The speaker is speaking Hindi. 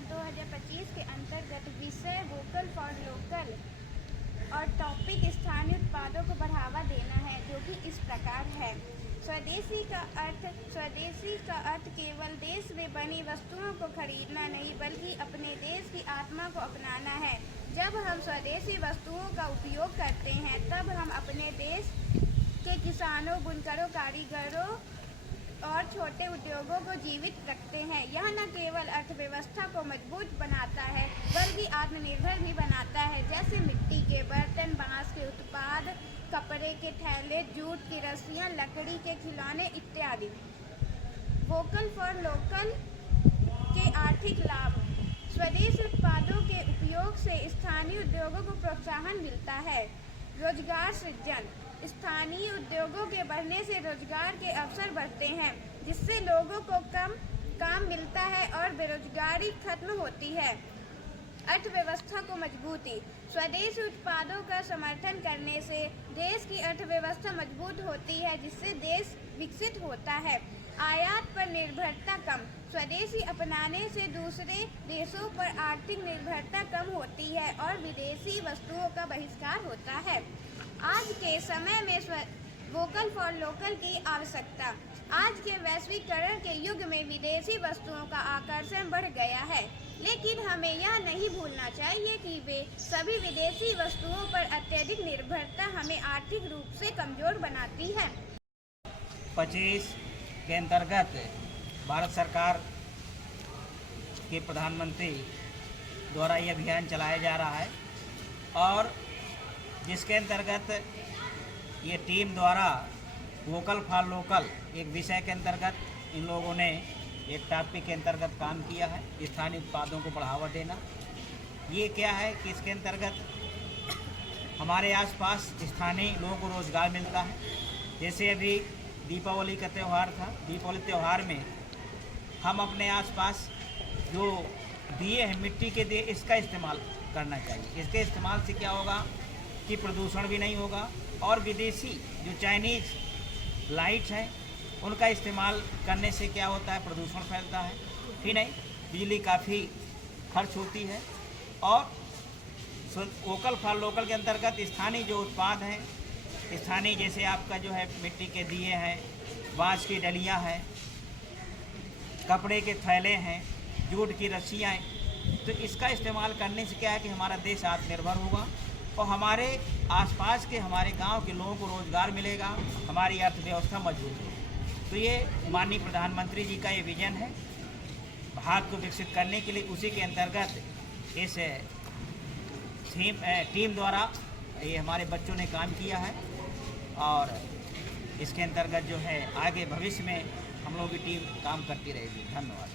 भारत 2025 के अंतर्गत विषय वोकल फॉर लोकल और टॉपिक स्थानीय उत्पादों को बढ़ावा देना है, जो कि इस प्रकार है। स्वदेशी का अर्थ केवल देश में बनी वस्तुओं को खरीदना नहीं, बल्कि अपने देश की आत्मा को अपनाना है। जब हम स्वदेशी वस्तुओं का उपयोग करते हैं, तब हम अपने देश के किसानों, बुनकरों, कारीगरों और छोटे उद्योगों को जीवित रखते हैं। यह न केवल अर्थव्यवस्था को मजबूत बनाता है, बल्कि आत्मनिर्भर भी बनाता है, जैसे मिट्टी के बर्तन, बांस के उत्पाद, कपड़े के थैले, जूट की रस्सियां, लकड़ी के खिलौने इत्यादि। वोकल फॉर लोकल के आर्थिक लाभ। स्वदेशी उत्पादों के उपयोग से स्थानीय उद्योगों को प्रोत्साहन मिलता है। रोजगार सृजन। स्थानीय उद्योगों के बढ़ने से रोजगार के अवसर बढ़ते हैं, जिससे लोगों को काम मिलता है और बेरोजगारी खत्म होती है। अर्थव्यवस्था को मजबूती। स्वदेशी उत्पादों का समर्थन करने से देश की अर्थव्यवस्था मजबूत होती है, जिससे देश विकसित होता है। आयात पर निर्भरता कम। स्वदेशी अपनाने से दूसरे देशों पर आर्थिक निर्भरता कम होती है और विदेशी वस्तुओं का बहिष्कार होता है। आज के समय में वोकल फॉर लोकल की आवश्यकता। आज के वैश्वीकरण के युग में विदेशी वस्तुओं का आकर्षण बढ़ गया है, लेकिन हमें यह नहीं भूलना चाहिए कि वे सभी विदेशी वस्तुओं पर अत्यधिक निर्भरता हमें आर्थिक रूप से कमजोर बनाती है। 25 के अंतर्गत भारत सरकार के प्रधानमंत्री द्वारा ये अभियान चलाया जा रहा है, और जिसके अंतर्गत ये टीम द्वारा वोकल फॉर लोकल एक विषय के अंतर्गत इन लोगों ने एक टॉपिक के अंतर्गत काम किया है, स्थानीय उत्पादों को बढ़ावा देना। ये क्या है कि इसके अंतर्गत हमारे आसपास स्थानीय लोगों को रोज़गार मिलता है। जैसे अभी दीपावली का त्यौहार था, दीपावली त्यौहार में हम अपने आसपास जो दिए हैं मिट्टी के दिए, इसका इस्तेमाल करना चाहिए। इसके इस्तेमाल से क्या होगा कि प्रदूषण भी नहीं होगा, और विदेशी जो चाइनीज़ लाइट्स हैं उनका इस्तेमाल करने से क्या होता है, प्रदूषण फैलता है, ठीक नहीं, बिजली काफ़ी खर्च होती है। और वोकल फॉर लोकल के अंतर्गत स्थानीय जो उत्पाद हैं, स्थानीय जैसे आपका जो है मिट्टी के दिए हैं, बाँस की डलियाँ हैं, कपड़े के थैले हैं, जूट की रस्सियाँ हैं, तो इसका इस्तेमाल करने से क्या है कि हमारा देश आत्मनिर्भर होगा और हमारे आसपास के हमारे गांव के लोगों को रोज़गार मिलेगा, हमारी अर्थव्यवस्था मजबूत होगी। तो ये माननीय प्रधानमंत्री जी का ये विजन है भारत को विकसित करने के लिए। उसी के अंतर्गत इस टीम द्वारा ये हमारे बच्चों ने काम किया है, और इसके अंतर्गत जो है आगे भविष्य में हम लोगों की टीम काम करती रहेगी। धन्यवाद।